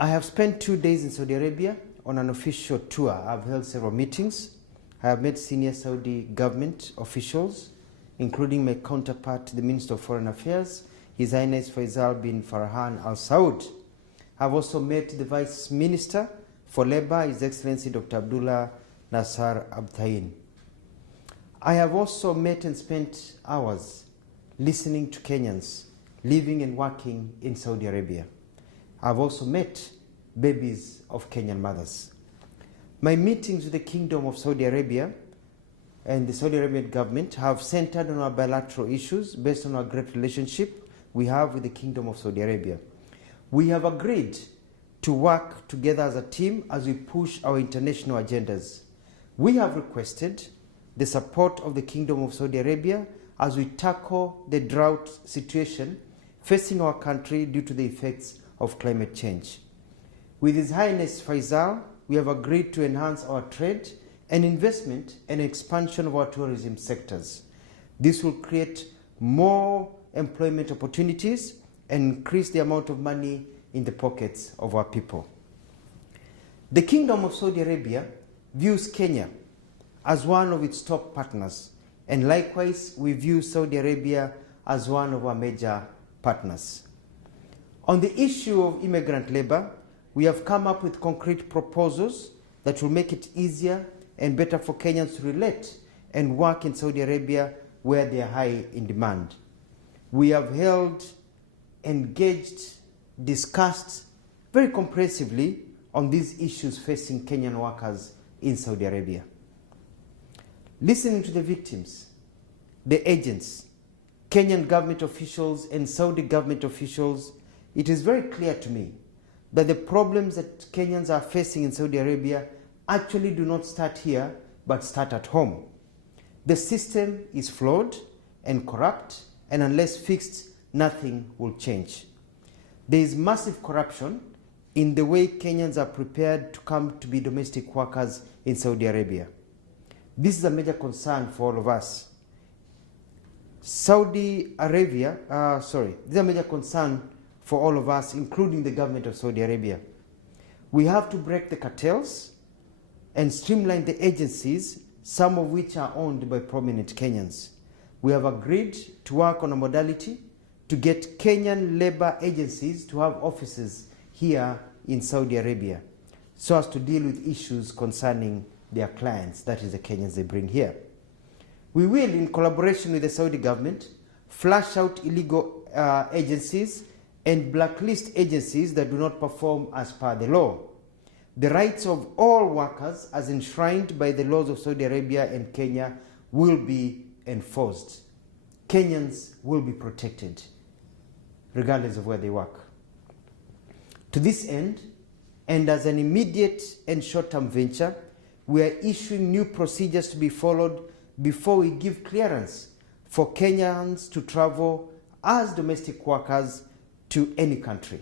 I have spent 2 days in Saudi Arabia on an official tour. I've held several meetings. I have met senior Saudi government officials, including my counterpart, the Minister of Foreign Affairs, His Highness Faisal bin Farhan Al Saud. I've also met the Vice Minister for Labour, His Excellency Dr. Abdullah Nasser Abtain. I have also met and spent hours listening to Kenyans living and working in Saudi Arabia. I've also met babies of Kenyan mothers. My meetings with the Kingdom of Saudi Arabia and the Saudi Arabian government have centered on our bilateral issues based on our great relationship we have with the Kingdom of Saudi Arabia. We have agreed to work together as a team as we push our international agendas. We have requested the support of the Kingdom of Saudi Arabia as we tackle the drought situation facing our country due to the effects of climate change. With His Highness Faisal, we have agreed to enhance our trade and investment and expansion of our tourism sectors. This will create more employment opportunities and increase the amount of money in the pockets of our people. The Kingdom of Saudi Arabia views Kenya as one of its top partners, and likewise we view Saudi Arabia as one of our major partners. On the issue of immigrant labor, we have come up with concrete proposals that will make it easier and better for Kenyans to relate and work in Saudi Arabia where they are high in demand. We have held, engaged, discussed very comprehensively on these issues facing Kenyan workers in Saudi Arabia. Listening to the victims, the agents, Kenyan government officials and Saudi government officials, it is very clear to me that the problems that Kenyans are facing in Saudi Arabia actually do not start here, but start at home. The system is flawed and corrupt, and unless fixed, nothing will change. There is massive corruption in the way Kenyans are prepared to come to be domestic workers in Saudi Arabia. This is a major concern for all of us. This is a major concern for all of us, including the government of Saudi Arabia. We have to break the cartels and streamline the agencies, some of which are owned by prominent Kenyans. We have agreed to work on a modality to get Kenyan labor agencies to have offices here in Saudi Arabia so as to deal with issues concerning their clients, that is the Kenyans they bring here. We will, in collaboration with the Saudi government, flush out illegal agencies and blacklist agencies that do not perform as per the law. The rights of all workers, as enshrined by the laws of Saudi Arabia and Kenya, will be enforced. Kenyans will be protected, regardless of where they work. To this end, and as an immediate and short-term venture, we are issuing new procedures to be followed before we give clearance for Kenyans to travel as domestic workers to any country.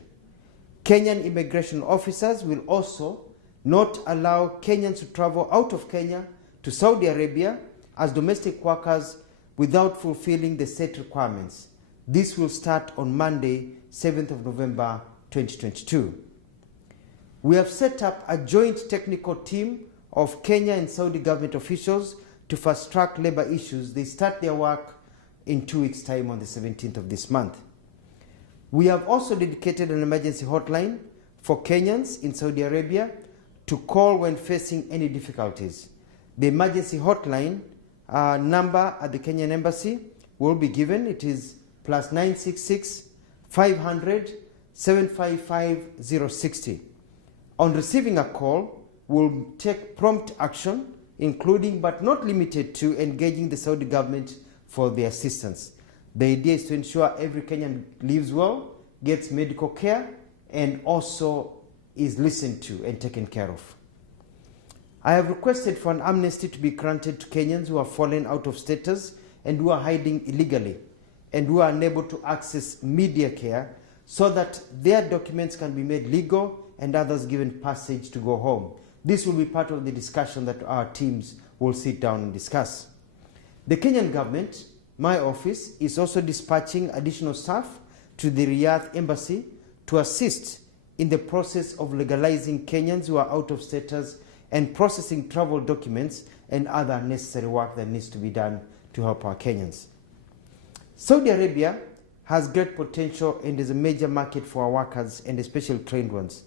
Kenyan immigration officers will also not allow Kenyans to travel out of Kenya to Saudi Arabia as domestic workers without fulfilling the set requirements. This will start on Monday, 7th of November, 2022. We have set up a joint technical team of Kenya and Saudi government officials to fast-track labor issues. They start their work in 2 weeks' time on the 17th of this month. We have also dedicated an emergency hotline for Kenyans in Saudi Arabia to call when facing any difficulties. The emergency hotline number at the Kenyan Embassy will be given. It is +966 500 755 060. On receiving a call, we'll take prompt action, including but not limited to engaging the Saudi government for the assistance. The idea is to ensure every Kenyan lives well, gets medical care, and also is listened to and taken care of. I have requested for an amnesty to be granted to Kenyans who have fallen out of status and who are hiding illegally and who are unable to access media care so that their documents can be made legal and others given passage to go home. This will be part of the discussion that our teams will sit down and discuss. The Kenyan government, my office, is also dispatching additional staff to the Riyadh embassy to assist in the process of legalizing Kenyans who are out of status and processing travel documents and other necessary work that needs to be done to help our Kenyans. Saudi Arabia has great potential and is a major market for our workers, and especially trained ones.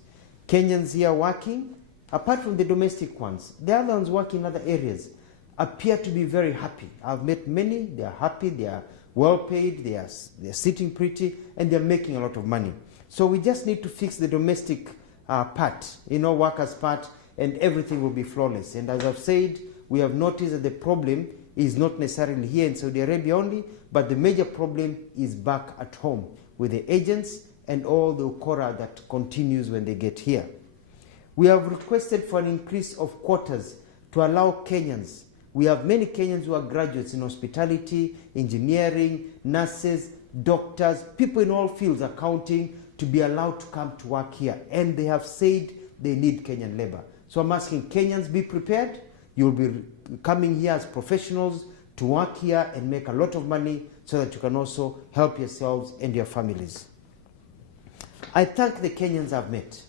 Kenyans here working, apart from the domestic ones, the other ones working in other areas, appear to be very happy. I've met many, they are happy, they are well paid, they're sitting pretty, and they're making a lot of money. So we just need to fix the domestic part, workers' part, and everything will be flawless. And as I've said, we have noticed that the problem is not necessarily here in Saudi Arabia only, but the major problem is back at home with the agents and all the ukora that continues when they get here. We have requested for an increase of quotas to allow Kenyans. We have many Kenyans who are graduates in hospitality, engineering, nurses, doctors, people in all fields, accounting, to be allowed to come to work here. And they have said they need Kenyan labor. So I'm asking Kenyans, be prepared. You'll be coming here as professionals to work here and make a lot of money so that you can also help yourselves and your families. I thank the Kenyans I've met.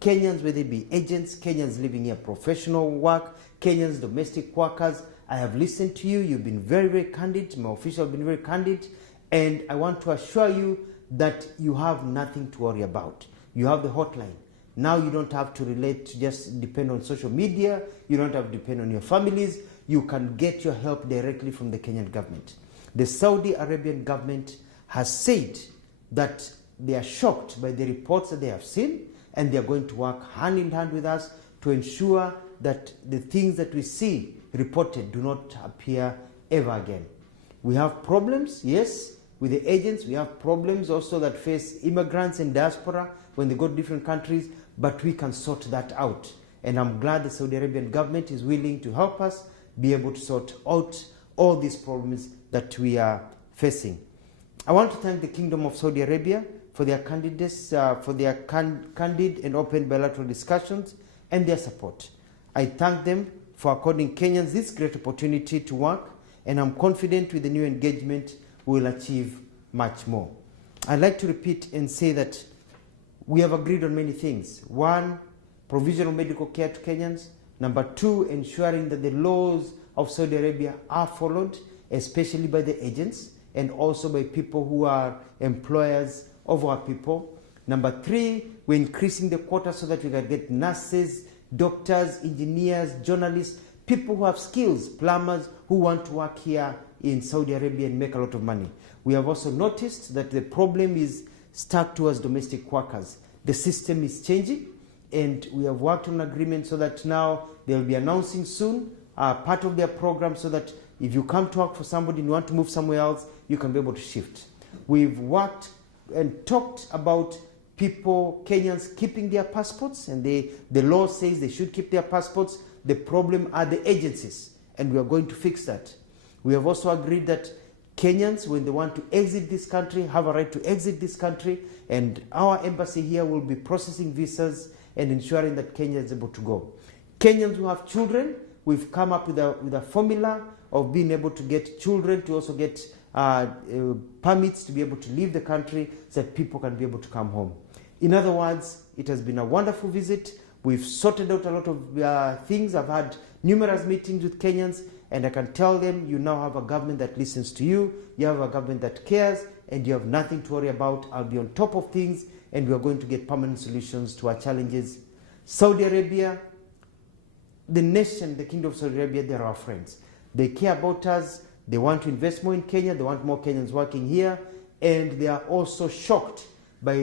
Kenyans, whether they be agents, Kenyans living here, professional work, Kenyans, domestic workers. I have listened to you. You've been very, very candid. My officials have been very candid. And I want to assure you that you have nothing to worry about. You have the hotline. Now you don't have to relate to just depend on social media. You don't have to depend on your families. You can get your help directly from the Kenyan government. The Saudi Arabian government has said that they are shocked by the reports that they have seen, and they are going to work hand in hand with us to ensure that the things that we see reported do not appear ever again. We have problems, yes, with the agents. We have problems also that face immigrants and diaspora when they go to different countries, but we can sort that out. And I'm glad the Saudi Arabian government is willing to help us be able to sort out all these problems that we are facing. I want to thank the Kingdom of Saudi Arabia for their candidates, for their candid and open bilateral discussions and their support. I thank them for according Kenyans this great opportunity to work, and I'm confident with the new engagement we will achieve much more. I'd like to repeat and say that we have agreed on many things. One, provision of medical care to Kenyans. Number two, ensuring that the laws of Saudi Arabia are followed, especially by the agents and also by people who are employers of our people. Number three, we're increasing the quota so that we can get nurses, doctors, engineers, journalists, people who have skills, plumbers who want to work here in Saudi Arabia and make a lot of money. We have also noticed that the problem is stuck towards domestic workers. The system is changing, and we have worked on an agreement so that now they'll be announcing soon part of their program so that if you come to work for somebody and you want to move somewhere else, you can be able to shift. We've worked and talked about people, Kenyans, keeping their passports, and the law says they should keep their passports. The problem are the agencies, and we are going to fix that. We have also agreed that Kenyans, when they want to exit this country, have a right to exit this country, and our embassy here will be processing visas and ensuring that Kenya is able to go. Kenyans who have children, we've come up with a formula of being able to get children to also get permits to be able to leave the country so that people can be able to come home. In other words, it has been a wonderful visit. We've sorted out a lot of things. I've had numerous meetings with Kenyans, and I can tell them you now have a government that listens to you, you have a government that cares, and you have nothing to worry about. I'll be on top of things, and we are going to get permanent solutions to our challenges. Saudi Arabia, the nation, the Kingdom of Saudi Arabia, they're our friends. They care about us. They want to invest more in Kenya. They want more Kenyans working here. And they are also shocked by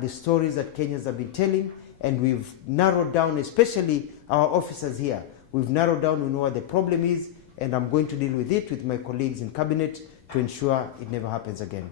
the stories that Kenyans have been telling. And we've narrowed down, especially our officers here. We've narrowed down, we know what the problem is, and I'm going to deal with it with my colleagues in cabinet to ensure it never happens again.